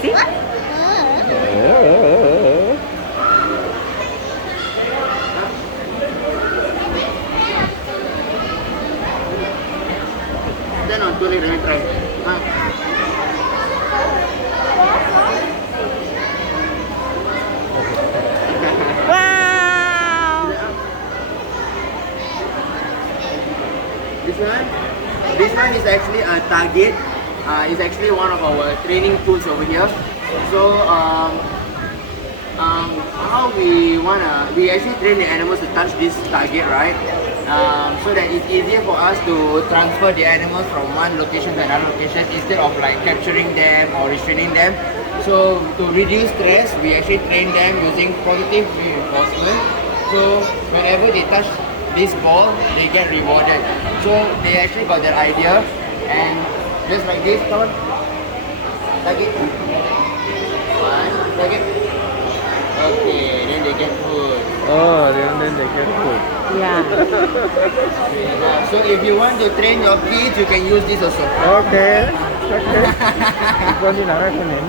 See? Then on let me try. Wow! This one is actually a target. It's actually one of our training tools over here. So how we actually train the animals to touch this target, right? So that it's easier for us to transfer the animals from one location to another location instead of like capturing them or restraining them. So to reduce stress, we actually train them using positive reinforcement. So whenever they touch this ball, they get rewarded. So they actually got that idea, and just like this, come on, target. One, target. Okay, then they get food. Oh, then they get food. Yeah. So if you want to train your kids, you can use this also. Okay. Okay. 이건이 나갈 거네.